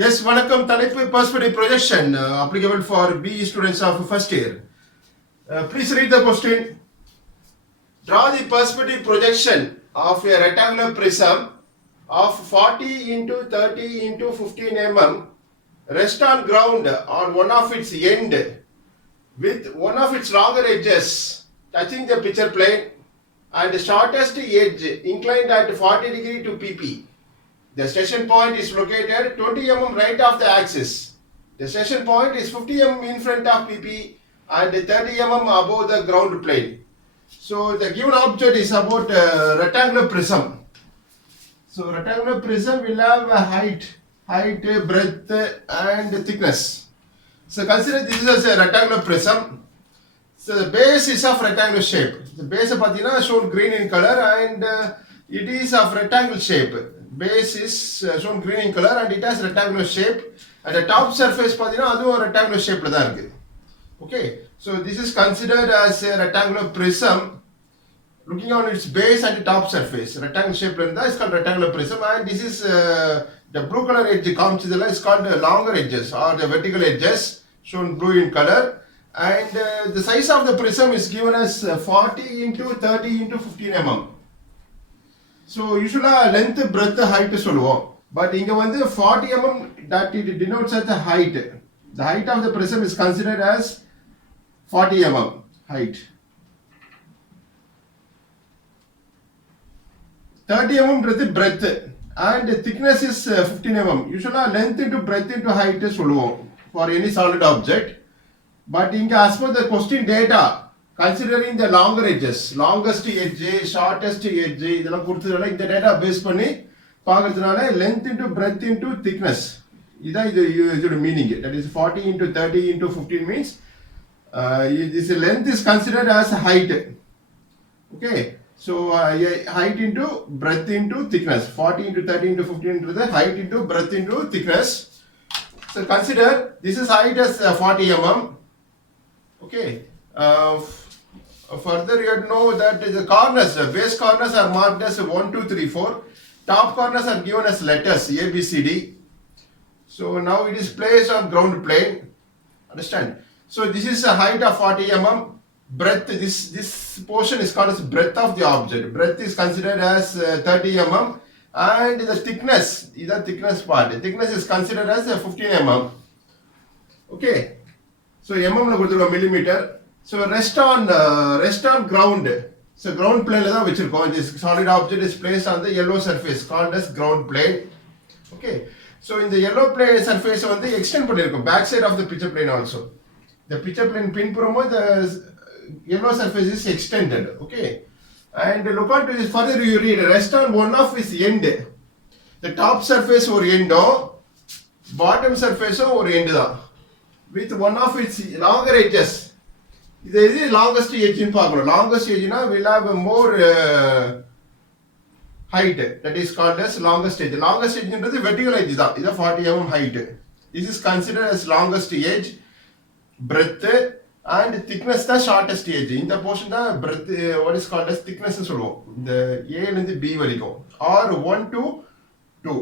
Yes, வணக்கம். தலைப்பு perspective projection applicable for BE students of first year. Please read the question. Draw the perspective projection of a rectangular prism of 40 into 30 into 15 mm rest on ground on one of its end with one of its longer edges touching the picture plane and the shortest edge inclined at 40 degree to PP. The station point is located 20 mm right of the axis. The station point is 50 mm in front of PP and 30 mm above the ground plane. So the given object is about rectangular prism. So rectangular prism will have a height, breadth and thickness. So consider this is a rectangular prism. So the base is of rectangular shape. The base is shown green in color and it is of rectangle shape. Base is shown green in color and it has rectangular shape. And the top surface is rectangular shape. Okay, so this is considered as a rectangular prism. Looking on its base and the top surface, rectangle shape is called rectangular prism, and this is the blue color edge is called the longer edges or the vertical edges shown blue in color, and the size of the prism is given as 40 into 30 into 15 mm. So usually length, breadth, height சொல்லுவோம், but இங்க வந்து 40 mm that it denotes as the height. The height of the prism is considered as 40 mm height. 30 mm breadth and thickness is 15 mm. Usually length into breadth into height சொல்லுவோம் for any solid object. But இங்க as per the question data, considering the longer edges, longest edge, shortest edge, இதெல்லாம் கொடுத்ததுனால இந்த data base பண்ணி பார்க்கறதுனால length into breadth into thickness இதான் இதோட meaning. That is 40 into 30 into 15 means this length is considered as height. Okay, so height into breadth into thickness, 40 into 30 into 15 into the height into breadth into thickness. So consider this is height as 40 mm. Okay, further you have to know that the corners, the base corners are marked as 1, 2, 3, 4. Top corners are given as letters A, B, C, D. So now it is placed on ground plane. Understand? So this is a height of 40 mm. Breadth, this portion is called as breadth of the object. Breadth is considered as 30 mm, and the thickness is the thickness part. The thickness is considered as 15 mm. Okay, so mm la கொடுத்திருக்கோம் millimeter. So rest on ground. So ground plane la தான் வெச்சிருக்கோம். This solid object is placed on the yellow surface called as ground plane. Okay, so in the yellow plane surface வந்து extend பண்ணிருக்கோம் back side of the picture plane also. The picture plane பின்புறமோ the yellow surface is extended. Okay, and look on to this further, you read rest on one of its end. The top surface or end, bottom surface or end with one of its longer edges. This is longest edge in பார்க்கணும். Longest edge will have a more height, that is called as longest edge. Longest edge is vertical edge தான். இது 40 mm height. This is considered as longest edge. Breadth and thickness the shortest edge. In the portion the breadth what is called as thickness சொல்லுவோம். The A ல இருந்து B வரைக்கும் or 1 to 2.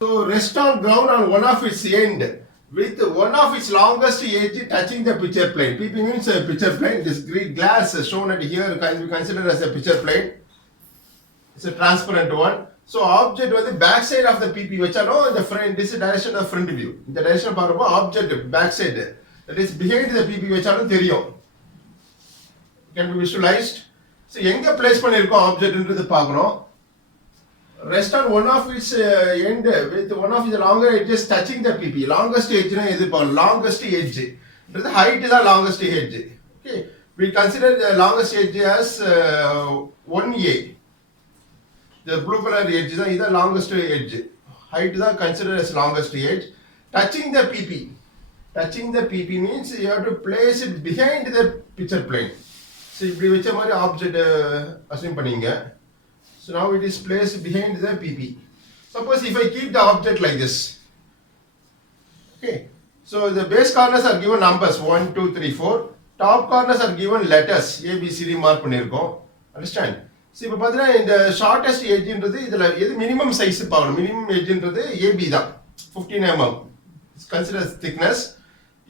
So rest on ground on one of its end with one of its longest edge touching the picture plane. PP means a picture plane. This green glass shown at here can be considered as a picture plane. It's a transparent one. So object வந்து back side of the PP வச்சாலும் இந்த front, this is direction of front view. இந்த direction பார்க்கும்போது object back side, that is behind the PP வச்சாலும் தெரியும். Can be visualized. So எங்க place பண்ணிருக்கோம் objectன்றது பார்க்கணும். Rest on one of its end with one of the longer edges touching the PP. Longest edge னா எது பார்க்கணும்? Longest edge. The height is the longest edge. Okay, we consider the longest edge as 1A. The blue color edge is the longest edge. Height is considered as longest edge. Touching the PP. Touching the PP means you have to place it behind the picture plane. So இப்படி வச்ச மாதிரி object assume பண்ணீங்க. So now it is placed behind the PP. Suppose if I keep the object like this. Okay. So the base corners are given numbers 1, 2, 3, 4. Top corners are given letters A, B, C, D mark பண்ணிருக்கோம். Understand? So இப்போ பார்த்தீங்கன்னா இந்த ஷார்ட்டஸ்ட் எட்ஜ்ன்றது இதில் எது minimum size பார்க்கணும். மினிமம் எட்ஜ்ன்றது ஏபி தான், 15 mm. Consider thickness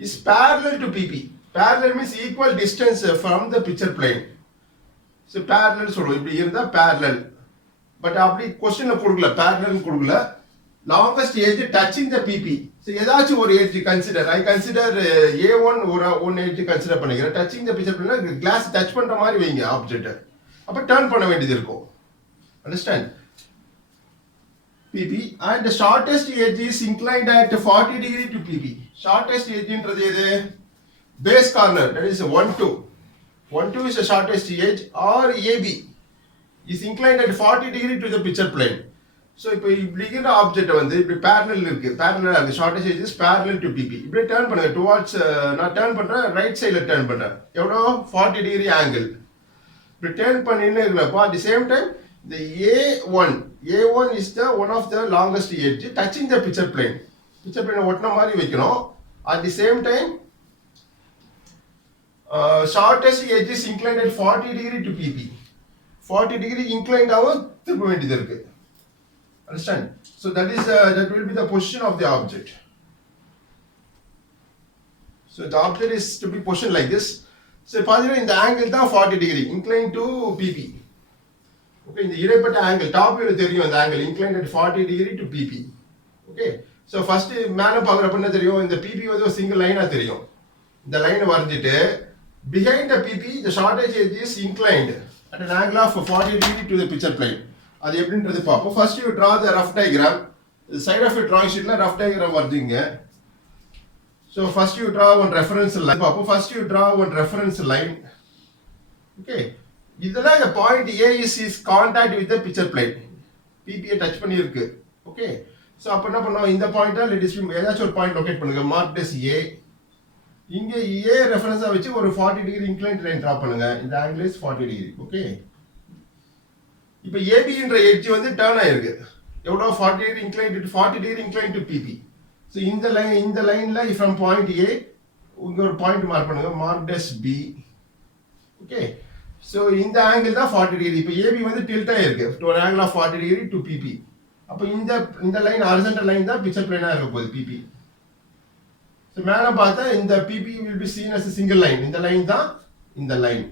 is parallel to PP. Parallel means equal distance from the picture plane. So parallel சொல்லுவோம், இப்படி இருந்தால் parallel. பட் அப்படி கொஸ்டினில் கொடுக்கல, parallel கொடுக்கல. Longest edge touching the PP. So ஏதாச்சும் ஒரு edge consider, I consider A1 one edge consider பண்ணிக்கிறேன். Touching the picture plane, glass touch பண்ணுற மாதிரி வைங்க ஆப்ஜெக்ட். அப்போ டர்ன் பண்ண வேண்டியது இருக்கும். Understand? PP and shortest edge is inclined at 40 degree to PP. Shortest எட்ஜ்ன்றது எது? Base corner, that is 1 2. 1 2 is the shortest edge, or AB is inclined at 40 degree to the picture plane. So இப்போ இப்படி இருக்கிற ஆப்ஜெக்ட் வந்து இப்படி பேரலல் இருக்கு, parallel இருக்கு. Shortest edge is parallel to PP. இப்படி டர்ன் பண்ணுங்க டுவார்ட்ஸ், நான் டர்ன் பண்றேன் ரைட் சைடில் டர்ன் பண்றேன். எவ்வளோ? 40 degree ஆங்கிள். இப்படி டர்ன் பண்ணின்னு இருக்கிறப்போ அட் தி சேம் டைம் இந்த A1 is the one of the longest edge touching the picture plane. Picture பிளேனை ஒட்டின மாதிரி வைக்கணும். At the same time shortest edge is inclined at 40 degree to PP. 40 degree inclined ஆகும் திருப்ப வேண்டியது இருக்கு. Understand? So that will be the position of the object. So the object is to be positioned like this. So பாத்தீங்கன்னா இந்த angle தான் 40 degree inclined to PP. Okay, இந்த இடைப்பட்ட angle top வியூல தெரியும், இந்த angle inclined at 40 degree to PP. Okay, so first மேல பார்க்கறப்ப என்ன தெரியும்? இந்த PP வந்து ஒரு சிங்கிள் லைனா தெரியும். இந்த லைனை வரைஞ்சிட்டு behind the PP the shortest edge is inclined at an angle of 40 degree to the picture plane. அது எப்படின்றது பார்ப்போம். First you draw the rough diagram. Side of drawing ஷீட்ல ரஃப் டயக்ராம் வருதுங்க. So first you draw one reference line பார்ப்போம். First you draw one reference line. Okay, இதெல்லாம் இந்த point A is contact with the picture plane. பிபியை touch பண்ணி இருக்கு. Okay, so அப்போ என்ன பண்ணுவோம்? இந்த பாயிண்டா ஏதாச்சும் ஒரு பாயிண்ட் லொகேட் பண்ணுங்க. மார்க் டெஸ் ஏ. இங்கே ஏ ரெஃபரன்ஸா வச்சு ஒரு 40 degree இன்க்ளைன்ட் லைன் ட்ரா பண்ணுங்க. இந்த ஆங்கிள் இஸ் 40 degree. ஓகே, இப்போ ஏபின்ற எட்ஜ் வந்து டர்ன் ஆயிருக்கு. எவ்வளோ? 40 degree inclined to PP. So இந்த லைன்ல ஃப்ரம் பாயிண்ட் ஏ இங்க ஒரு பாயிண்ட் மார்க் பண்ணுங்க. Mark this B. Okay, so இந்த ஆங்கிள் தான் 40 degree. இப்போ ஏபி வந்து டில்ட் ஆயிருக்கு to an angle of 40 degree to PP. அப்போ இந்த லைன் ஹாரிசான்டல் லைன் தான் பிக்சர் பிளேனா இருக்க போகுது பிபி. ஸோ மேலே பார்த்தா இந்த PP will be seen as a single line. இந்த லைன் தான் இந்த லைன்.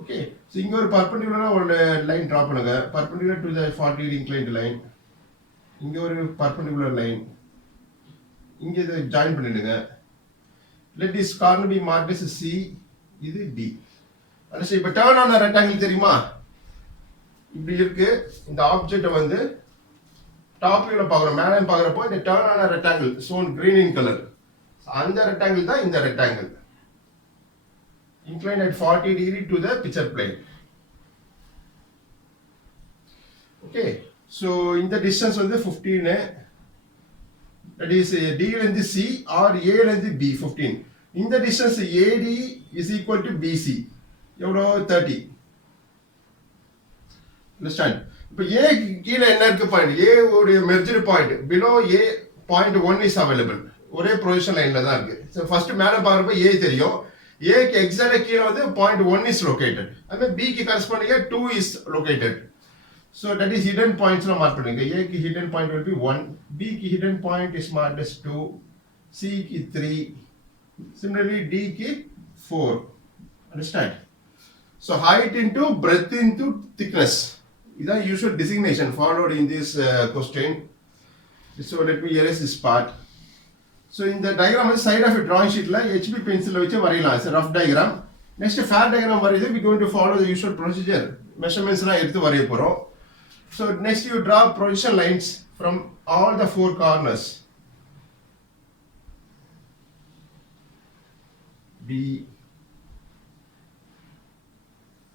ஓகே, ஸோ இங்கே ஒரு பர்பெண்டிகுலராக ஒரு லைன் ட்ரா பண்ணுங்க. Perpendicular to the 40 degree inclined line. இங்கே ஒரு பர்பெண்டிகுலர் லைன். இங்கே இதை ஜாயின் பண்ணிடுங்க. Let this corner be marked as C. இது D. அண்ட் இப்போ டர்ன் ஆன ரெக்டாங்கிள் தெரியுமா? இப்படி இருக்கு. இந்த ஆப்ஜெக்டை வந்து டாப் வியூல பார்க்குறோம். மேலே பார்க்குறப்போ இந்த டர்ன் ஆன rectangle shown green in colour. அந்த ரெக்டாங்கிள் தான் இந்த rectangle. Inclined at 40 degree to the picture plane. Okay, so in the distance வந்து 15. That is D length C or A length B 15. In the distance AD is equal to BC. எவ்வளோ? 30. Understand? இப்போ A கீழே என்ன இருக்கு point? A ஒரு merger point. Below A point 1 is available. ஒரே பொசிஷன் லைன்ல தான் இருக்கு. ஸோ ஃபர்ஸ்ட் மேலே பார்க்குறப்ப A தெரியும். ஏக்கு எக்ஸாக்டா கீழே வந்து பாயிண்ட் 1 இஸ் லொகேட்டட். அதே பிக்கு கரஸ்பாண்டிங்கா 2 is located. So that is hidden பாயிண்ட்ஸ்லாம் மார்க் பண்ணுங்க. ஏக்கு ஹிடன் பாயிண்ட் will be 1, பிக்கு hidden point is marked as 2, சிக்கு 3, similarly டிக்கு 4. Understand? So height into breadth into thickness. இதான் usual designation followed in this question. So let me erase this part. So in the diagram on the side of a drawing sheet la HB pencil வச்சு வரையலாம். It's a rough diagram. Next fair diagram வரையுது. We going to follow the usual procedure. Measurements எல்லாம் எடுத்து வரைய போறோம். So next you draw projection lines from all the four corners. B,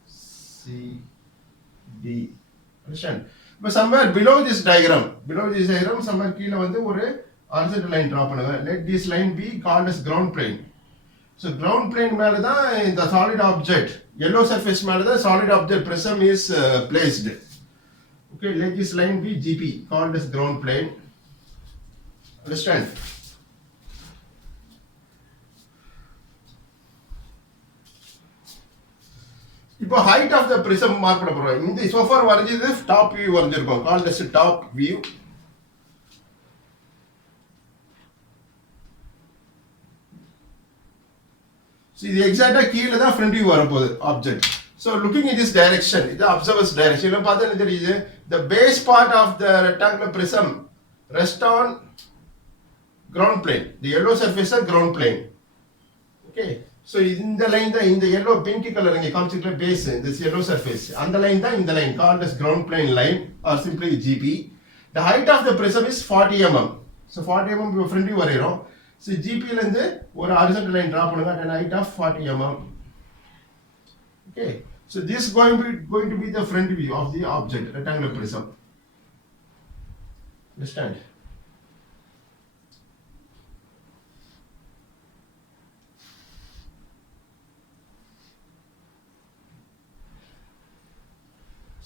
C, D. Understand? But somewhere below this diagram, somewhere கீழே வந்து ஒரு horizontal line draw பண்ணுங்க. Let this line be called as ground plane. So ground plane மேல தான் இந்த solid object, yellow surface மேல தான் solid object prism is placed. Okay, let this line be GP, called as ground plane. Understand? இப்போ height of the prism மார்க் பண்ண போறோம். இந்த so far வரைஞ்சது டாப் வியூ வரைஞ்சிருக்கோம். called as top view. So இது எக்ஸாக்ட்டா கீழ தான் front view வர போகுது object. So looking in this direction, இது observer's direction. இத பார்த்தா என்ன தெரியுது? The base part of the rectangular prism rests on ground plane. The yellow surface is ground plane. Okay. So இந்த லைன் தான் இந்த yellow pink color இங்க காமிச்சிருக்கிற base this yellow surface. அந்த லைன் தான் இந்த line called as ground plane line or simply GP. The height of the prism is 40 mm. So 40 mm front view வரையறோம். So GP ல இருந்து ஒரு horizontal line draw பண்ணுங்க at a height of 40 mm. Okay. So this is going to be the front view of the object, rectangular prism. Understand?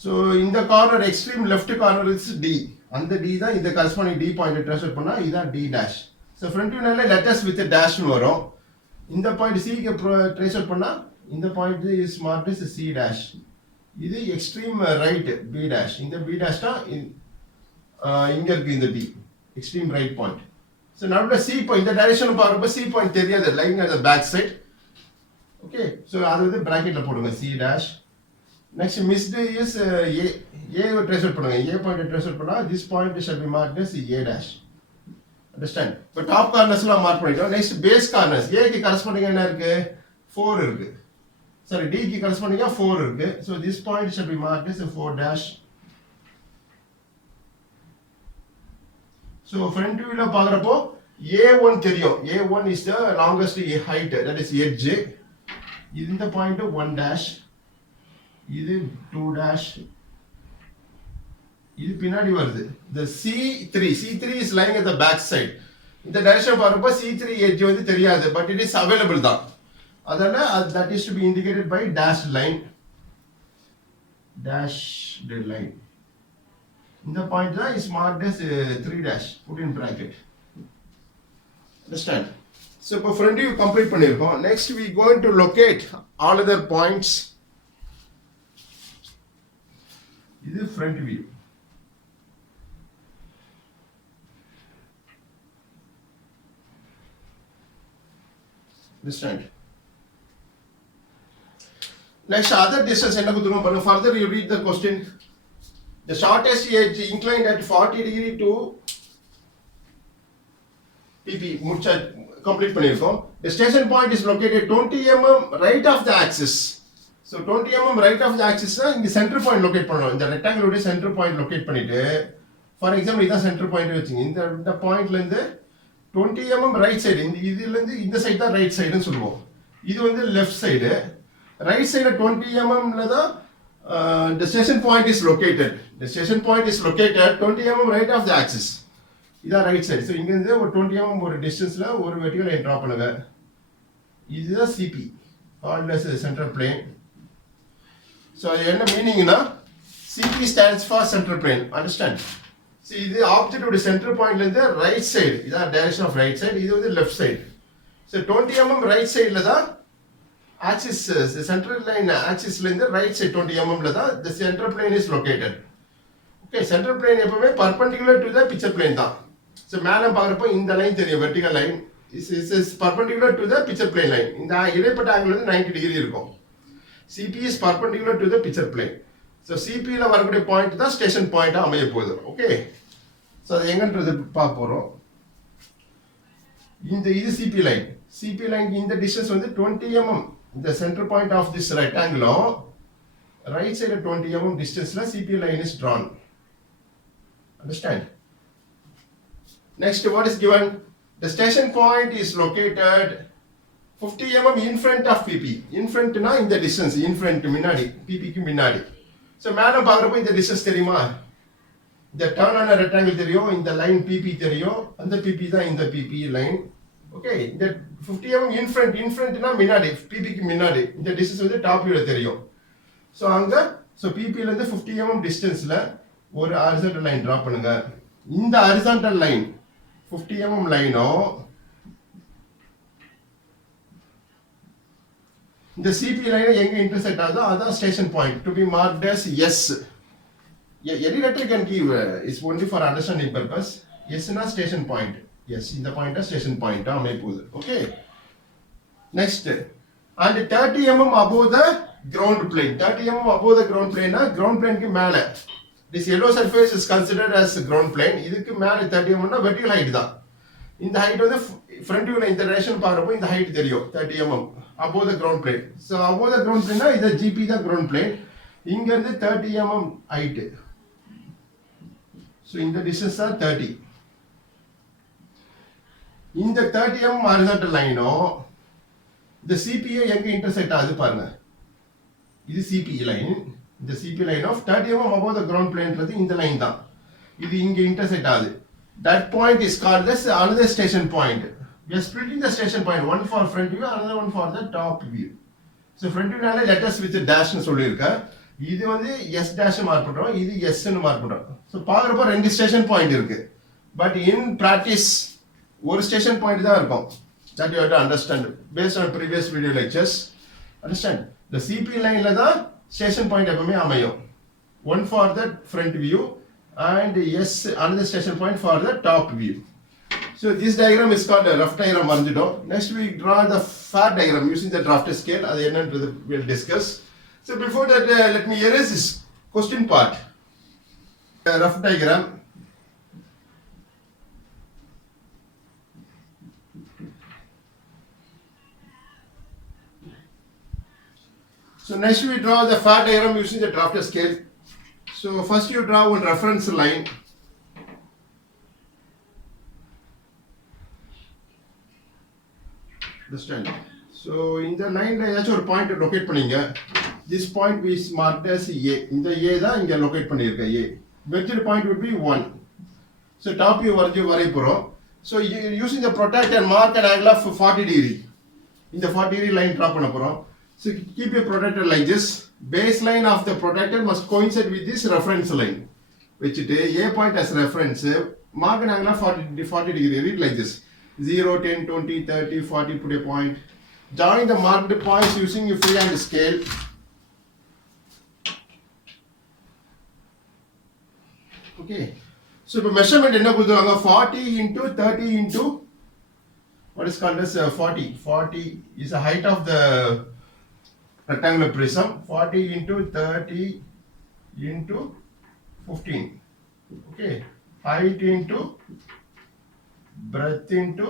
So in the corner, extreme left corner is D. And the D தான் இந்த corresponding D point trace out பண்ணா இதான் D dash. So front view நால letters with a dash னு வரும். இந்த point C க்கு trace out பண்ணா இந்த point is marked as C dash. இது extreme right B dash. இந்த B dash தான் இங்க இருக்கு இந்த B. Extreme right point. So நடுவுல C point இந்த direction பார்க்கும்போது C point தெரியாது lying at the back side. Okay. So அது வந்து bracketல போடுங்க C dash. Next missed is A trace out பண்ணுங்க. A point trace out பண்ணா this point shall be marked as A dash. Understand? இப்போ top corners எல்லாம் மார்க் பண்ணிட்டோம். Next base corners. A க்கு corresponding என்ன இருக்கு? 4 இருக்கு. Sorry, D க்கு corresponding 4 இருக்கு. So this point shall be marked as 4 dash. So front view ல பார்க்கறப்போ A1 தெரியும். A1 is the longest height, that is edge. இந்த point 1 dash. இது 2 dash. இது பின்னாடி வருது. The C3 is lying at the back side. இந்த டைரக்ஷன் பார்க்கறப்போ C3 edge வந்து தெரியாது, but it is available தான். அதனால that is to be indicated by dashed line. Dashed line. இந்த point தான் is marked as 3 dash. Put in bracket. Understand? So இப்போ front view complete பண்ணிருக்கோம். Next we going to locate all other points. இது front view. Understand? Next other distance என்ன கொடுத்துருக்கோம் பாருங்க. Further you read the question. The shortest edge inclined at 40 degree to PP முடிச்சா complete பண்ணிருக்கோம். The station point is located 20 mm right of the axis. So 20 mm right of the axis இங்க center point locate பண்ணணும். இந்த rectangle உடைய center point locate பண்ணிட்டு for example இதான் center point வெச்சீங்க. இந்த பாயிண்ட்ல இருந்து 20 mm right side இதுல இருந்து இந்த சைடு தான் right side னு சொல்லுவோம். இது வந்து left side. Right side 20 mm ல தான் the station point is located. The station point is located 20 mm right of the axis. இதான் right side. So இங்க இருந்து ஒரு 20 mm ஒரு டிஸ்டன்ஸ்ல ஒரு vertical line draw பண்ணுங்க. இதுதான் CP called as central plane. So என்ன மீனிங்னா CP stands for central plane. Understand? See இது ஆப்ஜெக்ட் உடைய சென்டர் பாயிண்ட்ல இருந்து ரைட் சைடு இதான் டைரக்ஷன் ஆஃப் ரைட் சைடு, இது வந்து left side. So 20 mm right சைடுல தான் ஆக்சிஸ் சென்ட்ரல் லைன் ஆக்சிஸ்ல இருந்து ரைட் சைடு 20 mm ல தான் the central plane is located. Okay, central plane எப்பவுமே perpendicular to the picture plane தான். So மேல பார்க்கறப்போ இந்த லைன் தெரியும், vertical line is perpendicular to the picture plane line. இந்த இடைப்பட்ட ஆங்கிள் வந்து 90 டிகிரி இருக்கும். CP is perpendicular to the picture plane. So CP ல வரக்கூடிய பாயிண்ட் தான் ஸ்டேஷன் பாயிண்டா அமைய போகுது. ஓகே, ஸோ அது எங்கன்றது பார்க்க போறோம். இது CP லைன். CP லைன் இந்த டிஸ்டன்ஸ் வந்து 20 mm. இந்த சென்டர் பாயிண்ட் ஆஃப் திஸ் ரெக்டாங்கிளும் ரைட் சைடு 20 mm டிஸ்டன்ஸ்ல CP line is drawn. Understand? Next, what is given? The station point is located 50 mm in front of PP. In front na இந்த distance, in front முன்னாடி, PP க்கு முன்னாடி. So மேல பார்க்கறப்போ இந்த distance தெரியுமா? இந்த turn ஆன rectangle தெரியும், இந்த line PP தெரியும், அந்த PP தான் இந்த PP line. Okay, இந்த 50 mm in front na முன்னாடி, PP க்கு முன்னாடி. இந்த distance வந்து top view ல தெரியும். So அங்க PP ல இருந்து 50 mm distanceல ஒரு horizontal line draw பண்ணுங்க. இந்த horizontal line 50 mm லைனோ இந்த CP line எங்க intersect ஆகுதோ அதான் station point to be marked as S. Any letter can give, is only for understanding purpose. S na station point. Yes, இந்த point station point அமைப்புது. Okay. Next, and 30 mm above the ground plane. 30 mm above the ground plane na ground plane க்கு மேல. This yellow surface is considered as ground plane. இதுக்கு மேல 30 mm னா vertical height தான். இந்த height வந்து front view ல இந்த direction பாக்குறப்போ இந்த height தெரியும் 30 mm above the ground plane. So above the ground plane னா இது GP தான் ground plane. இங்க இருந்து 30 mm height. So இந்த distance தான் 30. இந்த 30 mm horizontal line இந்த CPA எங்க intersect ஆகுது பாருங்க. இது CP line. இந்த CP line of 30 mm above the ground plane ன்றது இந்த line தான். இது இங்க intersect ஆகுது. That point is called as another station point. We are splitting the station point, one for front view, another one for the top view. So front view நால letters with dash னு சொல்லிருக்கேன். இது வந்து S dash மார்க் பண்றோம், இது S னு மார்க் பண்றோம். So பாக்குறப்போ ரெண்டு ஸ்டேஷன் பாயிண்ட் இருக்கு. But in practice ஒரு ஸ்டேஷன் பாயிண்ட் தான் இருக்கும். That you have to understand based on previous video lectures. Understand? The CP line ல தான் station point எப்பவுமே அமையும். One for the front view and S another station point for the top view. So this diagram is called a rough diagram வரைஞ்சிட்டோம். Next we draw the far diagram using the drafted scale. அது என்னன்றது we'll discuss. So before that let me erase this question part. Rough diagram. So next we draw the far diagram using the drafted scale. So first you draw one reference line. Understand? So in the line ஏதாச்சும் ஒரு point locate பண்ணீங்க. This point is marked as A. இந்த A தான் இங்க லொகேட் பண்ணிருக்க A. Measured point would be 1. So top view வரைய போறோம். So using the protractor mark an angle of 40 degree. இந்த 40 degree line draw பண்ண போறோம். So keep your protractor like this. Baseline of the protractor must coincide with this reference line. Which A point as reference. Mark an angle of 40 degree. Read like this. 0, 10, 20, 30, 40, put a point. Join the marked points using your freehand scale. Okay. So the measurement என்ன கொடுத்துருவாங்க 40 into 30 into what is called as 40. 40 is the height of the rectangular prism. 40 into 30 into 15. Okay. Height into breadth into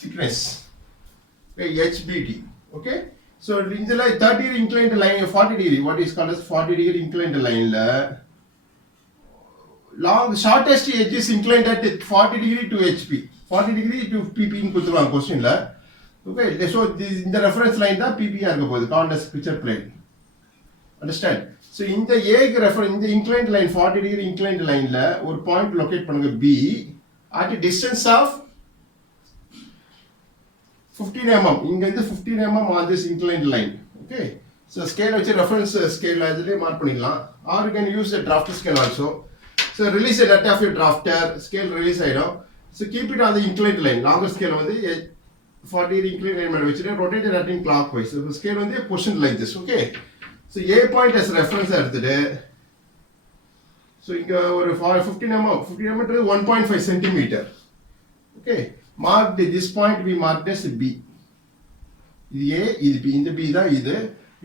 thickness. Okay, HBD. Okay. So in the line 30 degree inclined line, 40 degree, what is called as 40 degree inclined line. Long shortest edge is inclined at 40 degree to HP. 40 degree to PP in கொடுத்துருவாங்க கொஸ்டின்ல. Okay, so this in the reference line தான் PP ஆ இருக்க போகுது, called as picture plane. Understand? So இந்த A க்கு reference இந்த inclined line 40 degree inclined lineல ஒரு point locate பண்ணுங்க B at a distance of 15 mm. இங்க இருந்து 15 mm on this inclined line. Okay. So scale வச்சு reference scale அதிலே மார்க் பண்ணிடலாம். Or you can use the drafter scale also. So release the data of your drafter, scale release ஆயிடும். So keep it on the inclined line. Longer scale வந்து 40 degree inclined line மேல வச்சுட்டு rotate the data clockwise. So the scale வந்து positioned like this. Okay. So A point as reference எடுத்துட்டு so இங்க ஒரு 15 mm 1.5 cm. Okay. Mark this point we marked as B. இது A, இது B. இந்த B தான் இது.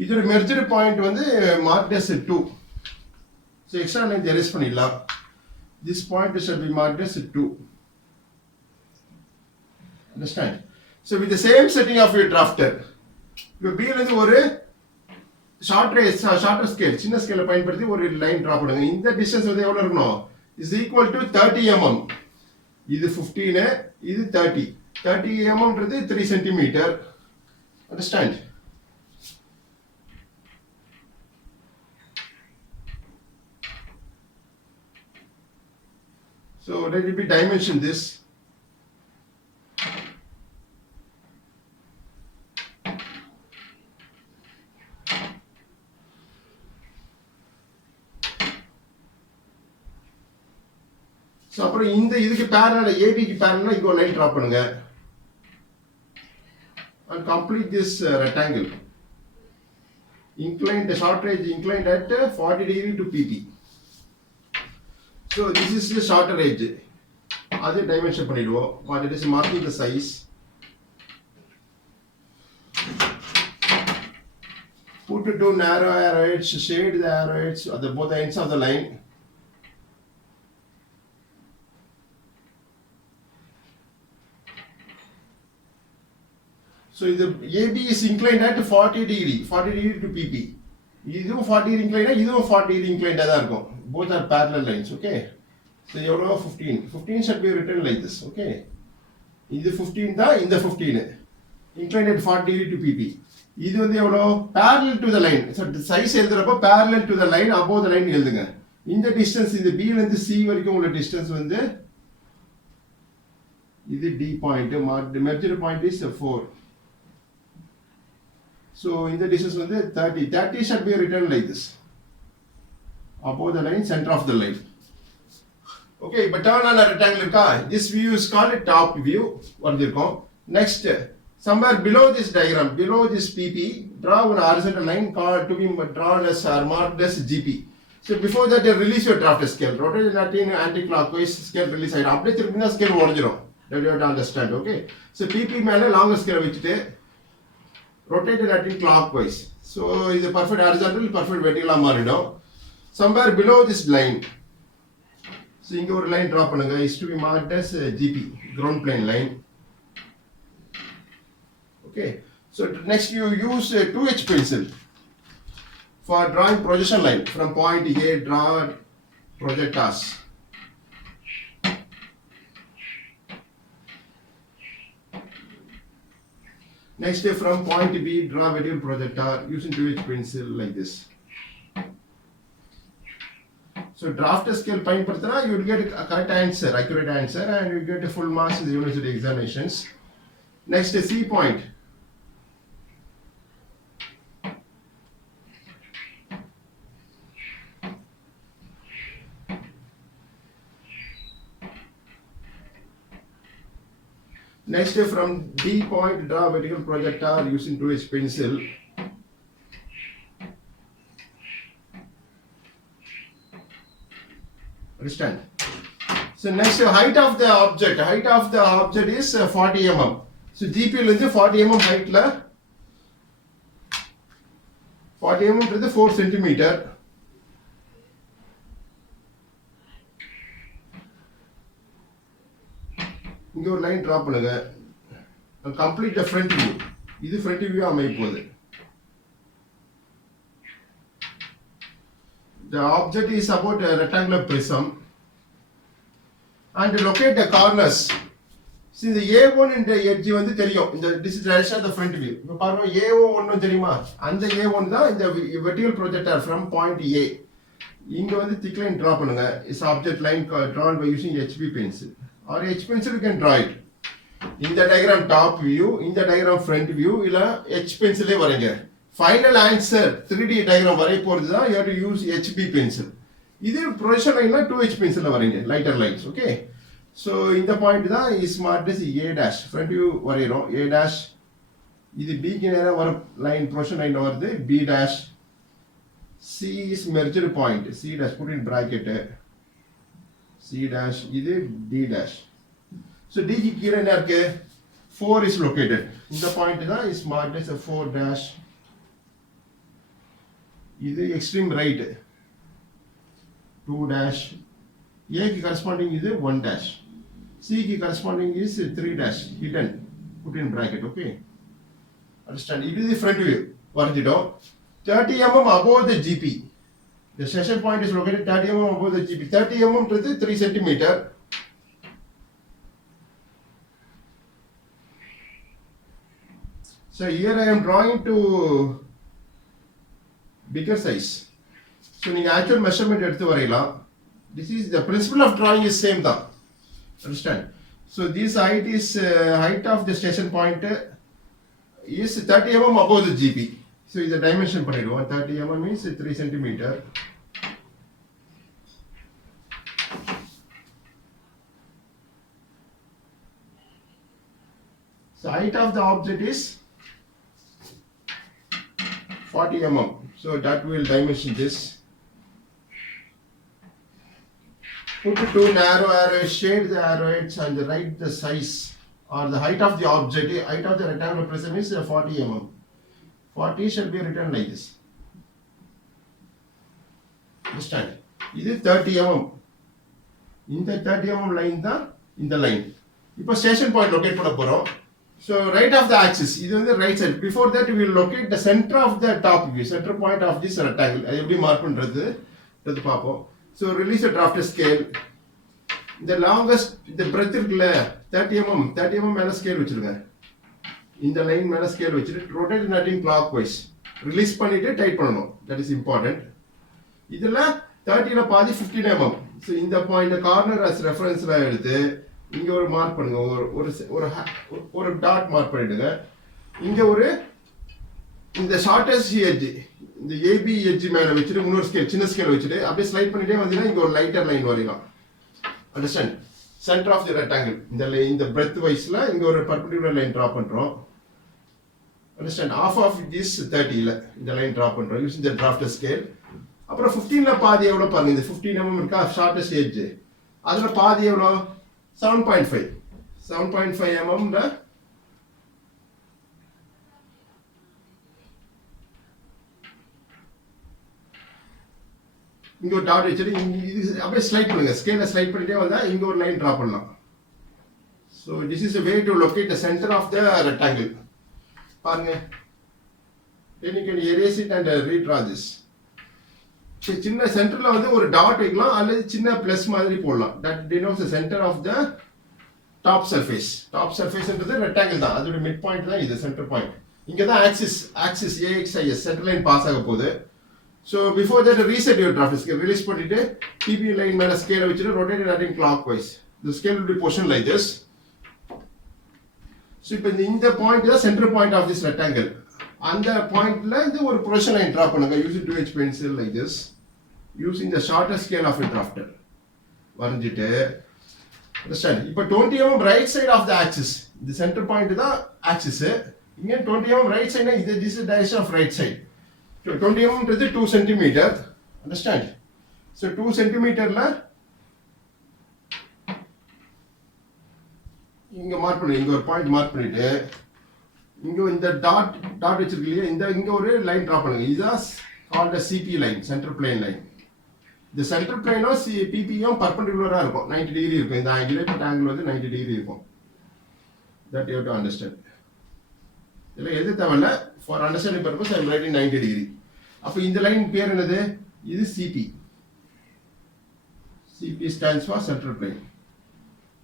இதோட merged point வந்து marked as 2. So extra length erase பண்ணிடலாம். This point shall be marked as 2. Understand? So with the same setting of your drafter, your B வந்து ஒரு shorter scale, சின்ன scale பயன்படுத்தி ஒரு line draw பண்ணுங்க. இந்த distance வந்து எவ்வளவு இருக்கணும்? Is equal to 30 mm. இது 15, இது 30. 30 mm ன்றது 3 cm. Understand? So let me dimension this. So அப்புறம் இந்த இதுக்கு parallel AB க்கு parallel இங்க ஒரு லைன் டிரா பண்ணுங்க. And complete this rectangle. Inclined, the shorter edge inclined at 40 degree to PP. So this is the shorter edge. Other dimension பண்ணிடுவோம். But it is marking the size. Put two narrow arrowheads, shade the arrowheads at both ends of the line. So the AB is inclined at 40 degree to PP. இதுவும் 40 degree inclined, இதுவும் 40 degree inclined தான் இருக்கும். Both are parallel lines, okay? So எவ்வளோ 15. 15 should be written like this, okay? இது 15 தான், இந்த 15. Inclined at 40 degree to PP. இது வந்து எவ்வளோ parallel to the line. So size எழுதுறப்போ parallel to the line, above the line எழுதுங்க. இந்த distance, இந்த B லேருந்து C வரைக்கும் உள்ள distance வந்து இது D point, measured point is 4. So in the distance வந்து 30. 30 should be written like this. Above the line, center of the line. Okay, but turn on a rectangle இருக்கா? This view is called top view. வரைஞ்சிருக்கோம். Next, somewhere below this diagram, below this PP, draw one horizontal line called to be drawn as or marked as GP. So before that, you release your draft scale. Rotate the natin anti-clockwise, scale release ஆயிடும். அப்படியே திருப்பினா scale உடைஞ்சிரும். That you have to understand, okay? So PP மேல longer scale வச்சுட்டு rotate the natin clockwise. So இது perfect horizontal, perfect vertical மாறிடும். Somewhere below this line. So இங்க ஒரு line draw பண்ணுங்க. Is to be marked as GP, ground plane line. Okay. So next you use a 2H pencil for drawing projection line from point A. Draw projectors. Next, from point B, draw vertical projector using 2H pencil like this. So draft scale பயன்படுத்தினா you will get a correct answer, accurate answer, and you get a full marks in the university examinations. Next, C point. Next, from D point, draw vertical projector using 2H pencil. Understand? So next, height of the object. Height of the object is 40 mm. So GP is 40 mm height la. 40 mm is 4 centimeter. இங்க ஒரு line draw பண்ணுங்க. Complete the front view. இது front view அமைய போகுது. The object is about a rectangular prism and locate the corners. See the A1 in the edge வந்து தெரியும். This is direction of the front view. இப்போ பாருங்க A1 தெரியுமா? அந்த A1 தான் இந்த vertical projector from point A. இங்க வந்து thick line draw பண்ணுங்க. Is object line drawn by using HB pencil. Or H pencil you can draw it. In the diagram top view, in the diagram front view, இல்ல H pencil வரைங்க. Final answer 3D diagram வரைய போறது தான் you have to use HB pencil. இது projection line 2H pencil வரைங்க, lighter lines, okay? So இந்த point தான் is marked as A dash. Front view வரையறோம் A dash. இது B க்கு நேரா வர line projection line வருது B dash. C is merged point. C dash put in bracket. C dash இது D dash. So D க்கு கீழ என்ன இருக்கு? 4 is located. இந்த point தான் is marked as a 4 dash. இது extreme right. 2 dash. A க்கு corresponding இது 1 dash. C க்கு corresponding is 3 dash. Hidden. Put in bracket, okay? Understand? It is the front view. வரைஞ்சிட்டோம். 30 mm above the GP. The session point is located 30 mm above the GP. 30 mm is 3 centimeter. So here I am drawing to bigger size. So நீங்க actual measurement எடுத்து வரையலாம். This is the principle of drawing is same தான். Understand? So this height is height of the station point is 30 mm above the GP. So the dimension பண்ணிடுவோம். 30 mm means 3 centimeter. So height of the object is 40 mm. So that will dimension this. Put two narrow arrows, shade the arrowheads and write the size or the height of the object. Height of the rectangular prism is 40 mm. 40 shall be written like this. Understand? This is 30 mm. In the 30 mm line in the line. Now station point locate பண்ண போறோம். So right of the axis, இது வந்து right side. Before that we will locate the center of the top view, center point of this rectangle. அது எப்படி மார்க் பண்றது பாப்போம். So release the drafter scale. The longest, the breadth இருக்குல 30 mm மேல ஸ்கேல் வச்சிருங்க. இந்த லைன் மேல ஸ்கேல் வச்சிட்டு rotate the nutting clockwise. Release பண்ணிட்டு டைட் பண்ணனும். That is important. இதுல 30 ல பாதி 15 mm. So இந்த பாயிண்ட் கார்னர் as reference ல எடுத்து இங்க ஒரு மார்க் பண்ணுங்க. ஒரு டாட் மார்க் பண்ணிடுங்க. இங்க ஒரு இந்த ஷார்ட்டஸ்ட் எட்ஜ் இந்த AB எட்ஜ் மேல வச்சிட்டு இன்னொரு ஸ்கேல் சின்ன ஸ்கேல் வச்சிட்டு அப்படியே ஸ்லைட் பண்ணிட்டே வந்தீங்கன்னா இங்க ஒரு லைட்டர் லைன் வரையலாம். Understand? Centre of the rectangle இந்த breadth வைஸ்ல இங்க ஒரு பர்பெண்டிகுலர் லைன் டிரா பண்றோம். அண்டர்ஸ்டாண்ட்? half of this 30 ல இந்த லைன் டிரா பண்றோம் யூசிங் தி drafter scale. அப்புறம் 15 ல பாதி எவ்வளவு பாருங்க. இந்த 15 mm இருக்கா ஷார்ட்டஸ்ட் எட்ஜ். அதுல பாதி எவ்வளவு 7.5 mm ல இங்க ஒரு டாட் வச்சிட்டு இது அப்படியே ஸ்லைட் பண்ணுங்க. ஸ்கேலை ஸ்லைட் பண்ணிட்டே வந்தா இங்க ஒரு லைன் டிரா பண்ணலாம். So this is a way to locate the center of the rectangle. பாருங்க. Then you can erase it and redraw this. சின்ன சென்டர்ல வந்து ஒரு டாட் வைக்கலாம் அல்லது சின்ன பிளஸ் மாதிரி போடலாம். That denotes the center of the top surface. Top surface என்றது ரெக்டாங்கிள் தான். அதோட மிட் பாயிண்ட் தான் இது சென்டர் பாயிண்ட். இங்க தான் axis AXIS centre line pass ஆக போகுது. So before that reset your drafter scale. Release பண்ணிட்டு TP line மேல ஸ்கேலை வச்சிட்டு rotate it in clockwise. The scale will be positioned like this. So இப்போ இந்த பாயிண்ட் தான் centre point of this rectangle. அந்த பாயிண்ட்ல இந்த ஒரு ப்ரொஜெக்ஷன் லைன் டிரா பண்ணுங்க using 2H pencil like this. Using the shorter scale of a drafter. வரைஞ்சிட்டு understand? இப்போ 20 mm right side of the axis. The center point தான் axis. இங்க 20 mm right side னா this is the direction of right side. So 20 mm ன்றது 2 cm. Understand? So 2 cm ல இங்க மார்க் பண்ணு. இங்க ஒரு பாயிண்ட் மார்க் பண்ணிட்டு இங்க இந்த டாட் வச்சிருக்கீங்க. இங்க ஒரு லைன் டிரா பண்ணுங்க. இதுதான் called the CP line, center plane line. The center plane of PP யும் perpendicular இருக்கும். 90 degree இருக்கும். இந்த angle வந்து 90 degree இருக்கும். That you have to understand. இல்ல எது தேவையில்ல. For understanding purpose I am writing 90 degree. அப்ப இந்த லைன் பேர் என்னது? இது CP. CP stands for central plane.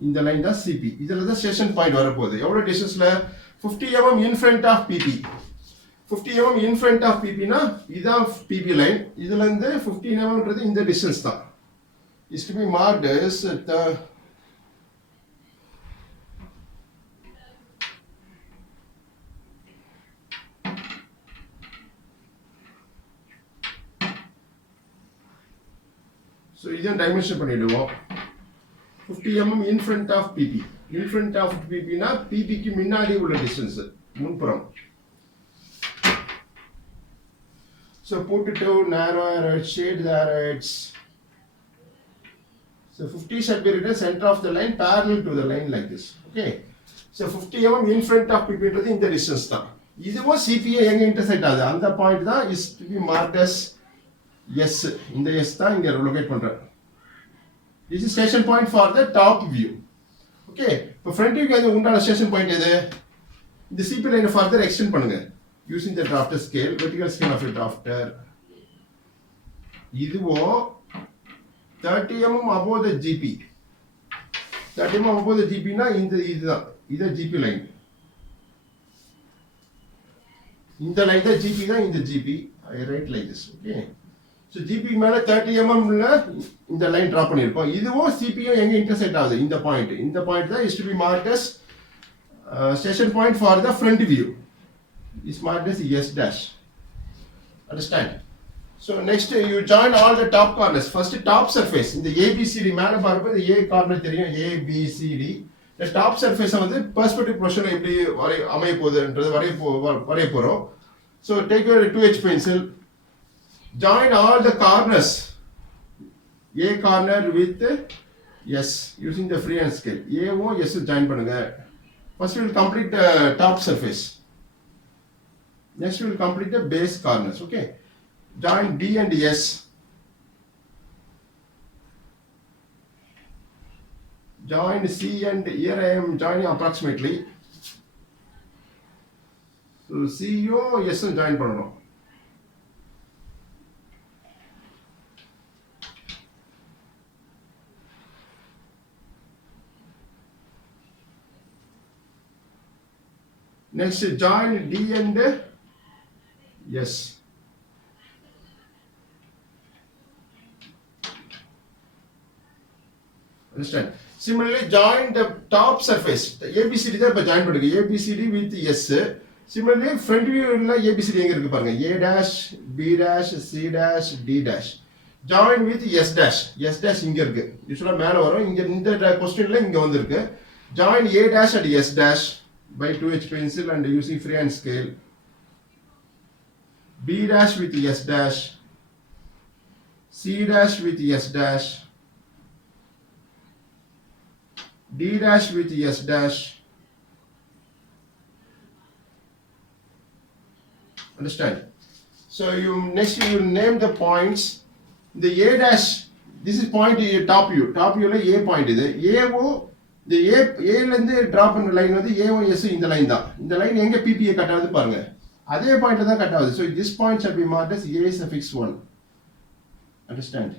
இந்த லைன் தான் CP. இதுல தான் ஸ்டேஷன் பாயிண்ட் வர போகுது. எவ்வளவு டிஸ்டன்ஸ்ல? 50 mm in front of PP. 50 mm in front of PP னா இதான் PP லைன். இதுல இருந்து 15 mm ன்றது இந்த டிஸ்டன்ஸ் தான். Is to be marked as the So இதான் டைமென்ஷன் பண்ணிடுவோம். 50 mm in front of PP. In front of PP னா PP க்கு முன்னாடி உள்ள டிஸ்டன்ஸ் முன்புறம். So put it to narrow arrow, shade the arrows. So 50 shall be written center of the line parallel to the line like this. Okay. So 50 mm in front of PP ன்றது இந்த டிஸ்டன்ஸ் தான். இதுவும் CPA எங்க இன்டர்செக்ட் ஆகுது அந்த பாயிண்ட் தான் is to be marked as S. இந்த S தான் இங்க லொகேட் பண்றேன். This is station point for the top view. Okay. இப்போ front view க்கு உண்டான ஸ்டேஷன் பாயிண்ட் எது? இந்த CP லைனை further extend பண்ணுங்க. Using the drafter scale, vertical scale of a drafter. இதுவும் 30 mm above the GP. 30 mm above the GP னா இதுதான் GP லைன். இந்த லைன் தான் GP தான் இந்த GP. I write like this. Okay. So GP மேல 30 mm ல இந்த லைன் டிரா பண்ணிருப்போம். இதுவும் CP யும் எங்க இன்டர்செக்ட் ஆகுது? இந்த பாயிண்ட். இந்த பாயிண்ட் தான் is to be marked as station point for the front view. Is marked as S dash. Understand? So next you join all the top corners. First top surface. இந்த ABCD மேல பாருங்க இந்த A கார்னர் தெரியும் ABCD. The top surface வந்து perspective projection எப்படி அமைய போகுதுன்றது வரைய போறோம். So take your 2H pencil, join all the corners, A corner with S using the freehand scale. A O S join பண்ணுங்க. First we will complete the top surface. Next we will complete the base corners. Okay. Join D and S. Join C, and here I am joining approximately. So C O S join பண்ணணும். Next join D and S. Understand? Similarly, join the top surface. The ABCD தான் இப்ப join பண்ணுங்க. ABCD with S. Similarly, front view ல ABCD எங்க இருக்கு பாருங்க. A dash, B dash, C dash, D dash. Join with S dash. S dash இங்க இருக்கு. யூசுவலா மேல வரும். இங்க இந்த क्वेश्चनல இங்க வந்திருக்கு. Join A dash and S dash by 2H pencil and using freehand scale. B dash with S dash. C dash with S dash. D dash with S dash. Understand? So next you will name the points. The A dash, this is point top view. Top view la A point இது. AO, the A ல இருந்து drop பண்ண லைன் வந்து AOS இந்த line தான். இந்த லைன் எங்க PPA cut ஆகுது பாருங்க. அதே பாயிண்ட்ல தான் கட் ஆகுது. So this point shall be marked as A suffix 1. Understand?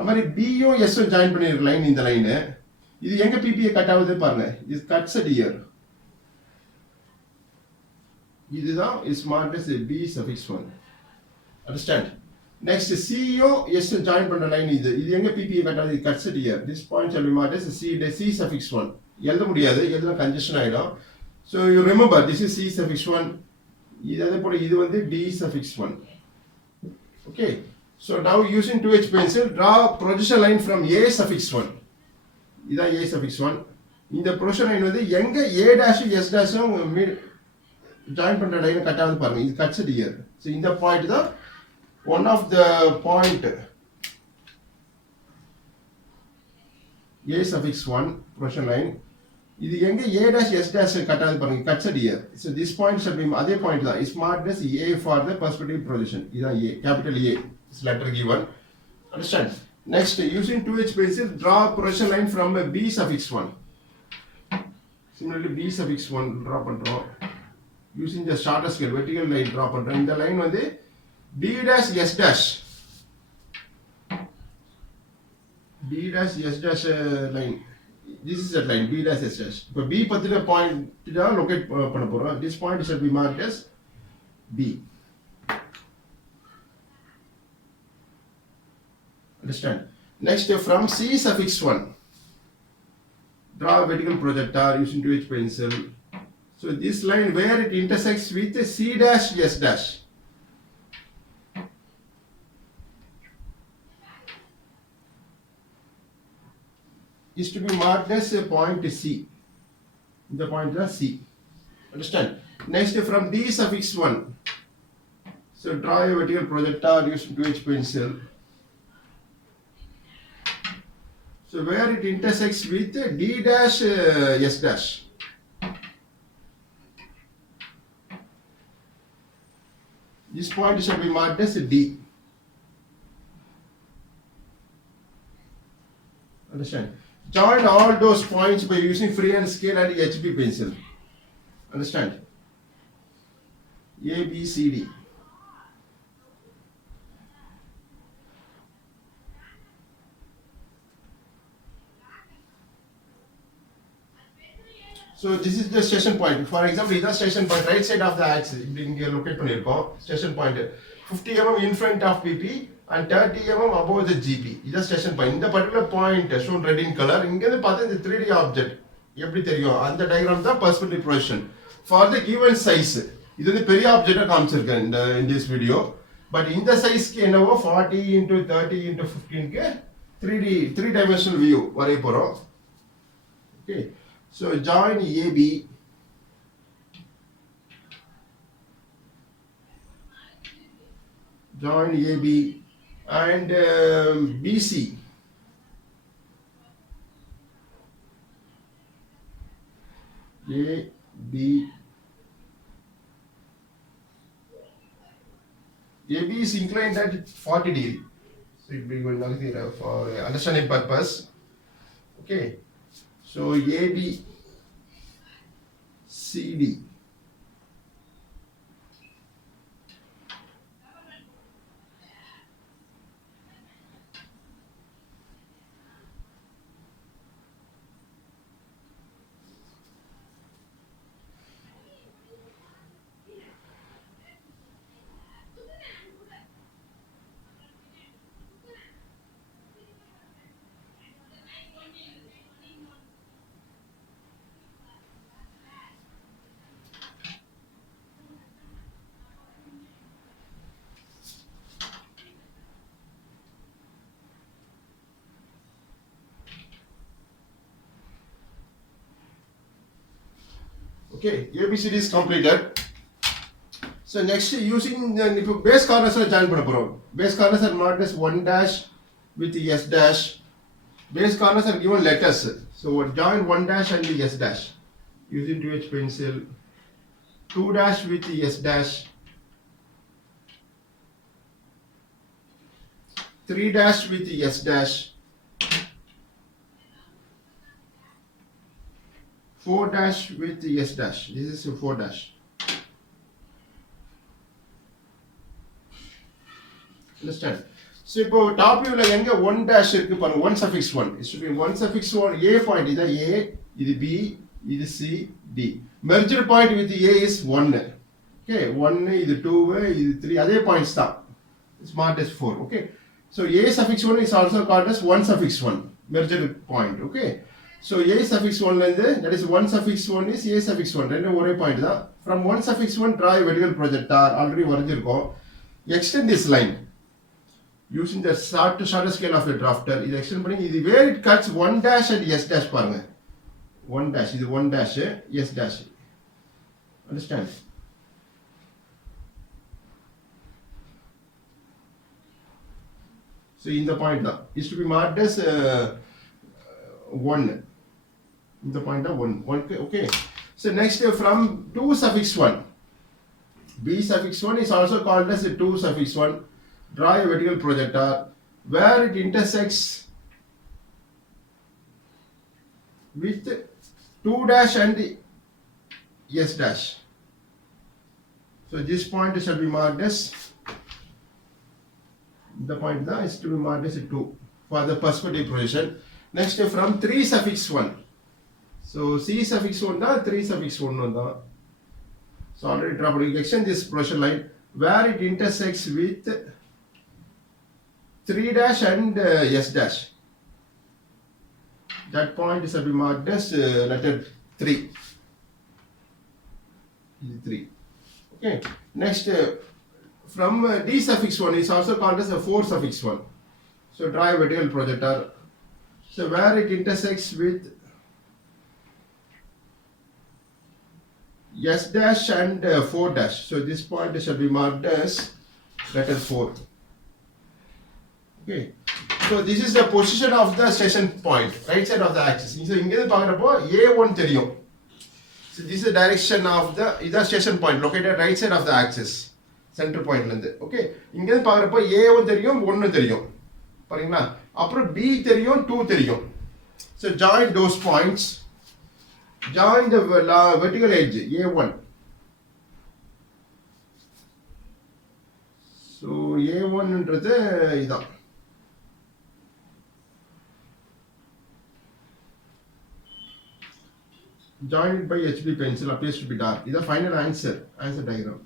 அமாரி B யோ S யோ ஜாயின் பண்ணிருக்க லைன் இந்த லைன். இது எங்க PPA கட் ஆகுது பாருங்க. This cuts at here. இதுதான் is marked as B suffix 1. Understand? Next CO S join பண்ண லைன் இது. இது எங்க PPA கட் ஆகுது? Cuts at here. This point shall be marked as C suffix 1. எழுத முடியாது. எழுதுனா congestion ஆயிடும். So you remember this is C suffix 1. இது அதே போல இது வந்து D suffix 1. Okay. So now using 2H pencil, draw projection line from A suffix 1. இதான் A suffix 1. இந்த projection line வந்து எங்க A dash S dash join பண்ற லைன் கட் ஆகுது பாருங்க. இது cuts at here. So இந்த பாயிண்ட் தான் one of the point A suffix 1 projection line. இது எங்க A dash S dash cut ஆகுது பாருங்க. cuts at here. So this point shall be அதே பாயிண்ட் தான். is marked as A for the perspective projection. இதான் A, capital A. This letter given. Understand? Next, using 2H pencil, draw projection line from B suffix 1. Similarly, B suffix 1 draw பண்றோம். Using the shorter scale, vertical line draw பண்றோம். இந்த லைன் வந்து B dash S dash. B dash S dash line. This is that line, B dash S dash. இப்போ B பத்தின பாயிண்ட் தான் லொகேட் பண்ண போறோம். This point shall be marked as B. Understand? Next, from C suffix 1, draw a vertical projector using 2H pencil. So this line where it intersects with C dash S dash. Is to be marked as a point C. The point is C. Understand? Next, from D suffix 1. So draw a vertical projector using 2H pencil. So where it intersects with D dash S dash. This point shall be marked as D. Understand? Join all those points by using freehand scale and HB pencil. Understand? A, B, C, D. So this is the station point. For example, this station point, right side of the axis. இங்க locate பண்ணிருக்கோம். Station point 50 mm in front of PP and 30 mm above the GP. இது station point. இந்த particular point shown red in color. இங்க இருந்து பார்த்தா இந்த 3D object எப்படி தெரியும்? அந்த diagram தான் perspective projection. For the given size. இது வந்து பெரிய ஆப்ஜெக்ட்டா காமிச்சிருக்கேன் in this video. But இந்த சைஸ்க்கு என்னவோ 40 into 30 into 15 க்கு 3 dimensional view வரைய போறோம். Okay. So join AB. join AB and BC. A, B. AB is inclined at 40 degree. So it will be going to for understanding purpose. Okay. So AB, CD. Okay, ABCD is completed. So next using the base corners join panna base corners are marked as 1 dash with S dash. Base corners are given letters. So join 1 dash and the S dash using 2H pencil. 2 dash with the S dash. 3 dash with the S dash. 4 dash with the S dash. This is a 4 dash. Understand? So இப்போ top view ல எங்க 1 dash இருக்கு பாருங்க 1 suffix 1. It should be 1 suffix 1 A point இத A, இது B, இது C, D. Merged point with A is 1. Okay, 1 இது 2 இது 3 அதே points தான். It's marked as 4. Okay. So A suffix 1 is also called as 1 suffix 1 merged point. Okay. So A suffix 1 ல இருந்து that is 1 suffix 1 is A suffix 1 ரெண்டு ஒரே point தான். From 1 suffix 1 draw a vertical projector already வரைஞ்சிருக்கோம். Extend this line using the shorter scale of a drafter. இது extend பண்ணி இது where it cuts 1 dash and S dash பாருங்க. 1 dash இது 1 dash S dash. Understand? So in the point தான் is to be marked as 1. In the point of 1. Okay. So next from 2 suffix 1. B suffix 1 is also called as 2 suffix 1. Draw a vertical projector where it intersects with 2 dash and S dash. So this point shall be marked as the point that is to be marked as 2 for the perspective projection. Next from 3 suffix 1. So C suffix 1 da 3 suffix 1 da. So already dropped. You extend this projection line where it intersects with 3 dash and S dash. That point shall be marked as letter 3. 3. Okay. Next from D suffix 1 is also called as a 4 suffix 1. So draw a vertical projector. So where it intersects with S dash and 4 dash. So this point shall be marked as letter 4. Okay. So this is the position of the station point, right side of the axis. So இங்க இருந்து பார்க்கறப்போ A1 தெரியும். So this is the direction of the இதா station point located right side of the axis. Center point ல இருந்து. Okay. இங்க இருந்து பார்க்கறப்போ A1 தெரியும் 1 தெரியும். பாருங்களா? அப்புறம் B தெரியும் 2 தெரியும். So join those points. Join the vertical edge A1. So A1 ன்றது இதான். Join it by HB pencil appears to be dark. This is the final answer diagram.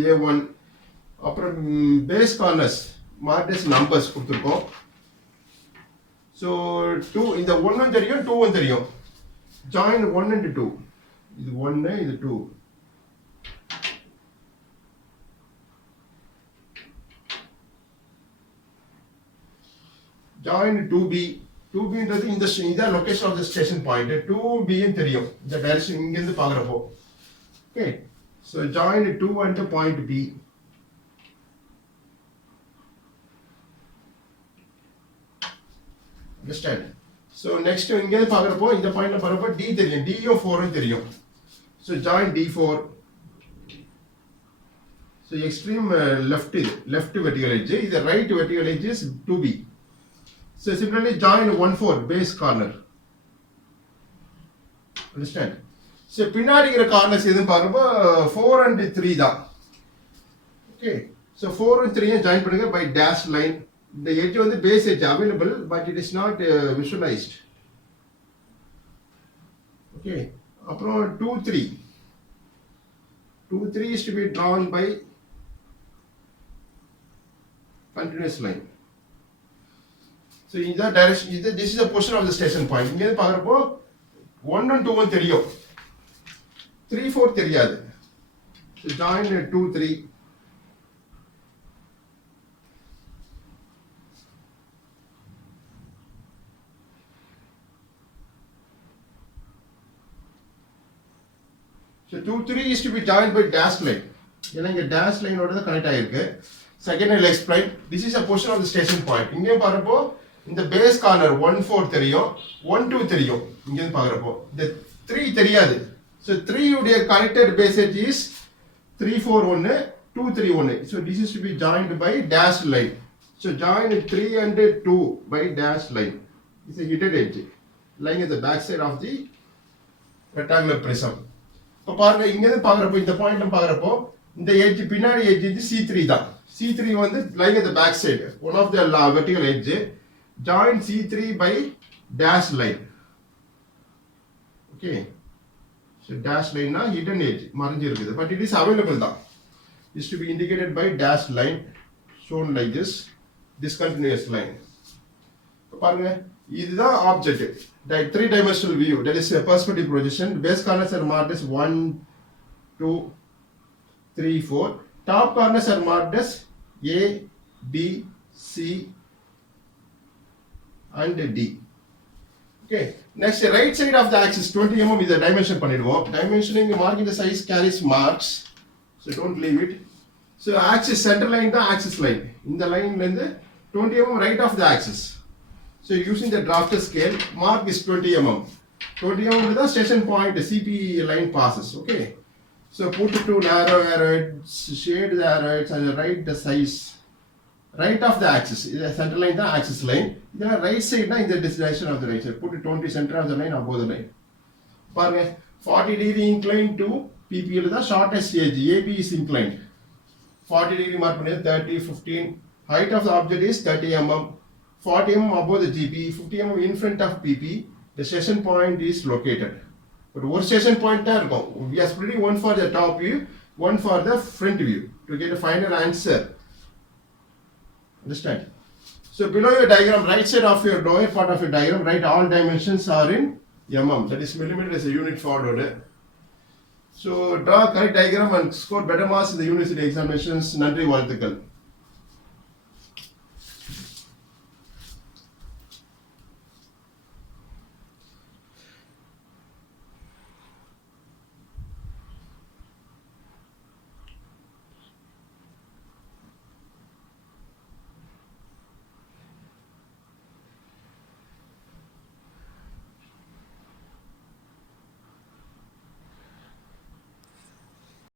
A1 அப்புறம் base corners marked as numbers கொடுத்திருக்கோம். So 2 இந்த 1 தெரியும் 2 தெரியும். Join 1 and 2. இது 1 இது 2. Join 2B. 2B ன்றது இந்த இதான் location of the station point 2B ன்னு தெரியும் இந்த டைரக்ஷன் இங்க இருந்து பார்க்கறப்போ. Okay. So join 2 and point B. Understand? So next இங்கே பார்க்குறப்போ இந்த பாயிண்ட்ல பார்க்குறப்போ D தெரியும், Dயும் 4ம் தெரியும். So join D4. So extreme left vertical edge, the right vertical edge is 2B. So similarly join 1/4 base corner. Understand? So பின்னாடி இருக்கிற கார்னர்ஸ் எதுன்னு பார்க்குறப்போ 4 and 3 தான். Okay. So 4 and 3 join பண்ணுங்க by dash line. The edge வந்து base edge available but it is not visualized. Okay. அப்புறம் 2 3 is to be drawn by continuous line. So in that direction this is the position of the station point. இங்க பார்க்குறப்போ 1 and 2 தெரியும், 3 4 தெரியாது. So join 2 3. So 2 3 is to be joined by dash line. ஏன்னா இங்க dash line ஓட தான் கனெக்ட் ஆயிருக்கு. Second I'll explain. This is a portion of the station point. இங்க பார்க்கறப்போ இந்த base corner 1 4 தெரியும், 1 2 தெரியும். இங்க பார்க்கறப்போ இந்த 3 தெரியாது. So 3 உடைய connected base edge is 3 4 1 2 3 1. So this is to be joined by dash line. So join 3 and 2 by dash line. It's a hidden edge lying at the back side of the rectangular prism. இப்போ பாருங்க இங்க பார்க்குறப்போ இந்த பாயிண்ட்ல பார்க்குறப்போ இந்த எட்ஜ் பின்னாடி எட்ஜ் இது C3 தான். C3 வந்து lying at the back side, one of the vertical edge. Join C3 by dash line. Okay. So dash line na hidden edge மறைஞ்சு இருக்குது, but it is available தான். Is to be indicated by dash line shown like this, discontinuous line. இப்போ பாருங்க இதுதான் object. The 3-dimensional view, that is a perspective projection. Base corners are marked as 1 2 3 4. Top corners are marked as A B C and D. Okay, next right side of the axis 20 mm is the dimension பண்ணிடுவோம். Dimensioning marking the size carries marks, so don't leave it. So axis center line the axis line, இந்த லைன்ல இருந்து 20 mm right of the axis. So using the drafter scale, mark is 20 mm. 20 mm is the station point CP line passes. Okay. So put two narrow arrows, shade the arrows and write the size. Right of the axis, the center line the axis line. Then right side in the direction of the right side. Put 20 center of the line above the line. பாருங்க 40 degree inclined to PP is the shortest edge. AB is inclined. 40 degree mark பண்ணி 30 15. Height of the object is 30 mm. 40 mm above the GP, 50 mm in front of PP, the station point is located. But one station point there go. We are splitting one for the top view, one for the front view to get a final answer. Understand? So below your diagram, right side of your lower part of your diagram, write all dimensions are in mm. That is millimeter as a unit for order. So draw correct diagram and score better marks in the university examinations. நன்றி வாழ்த்துக்கள்.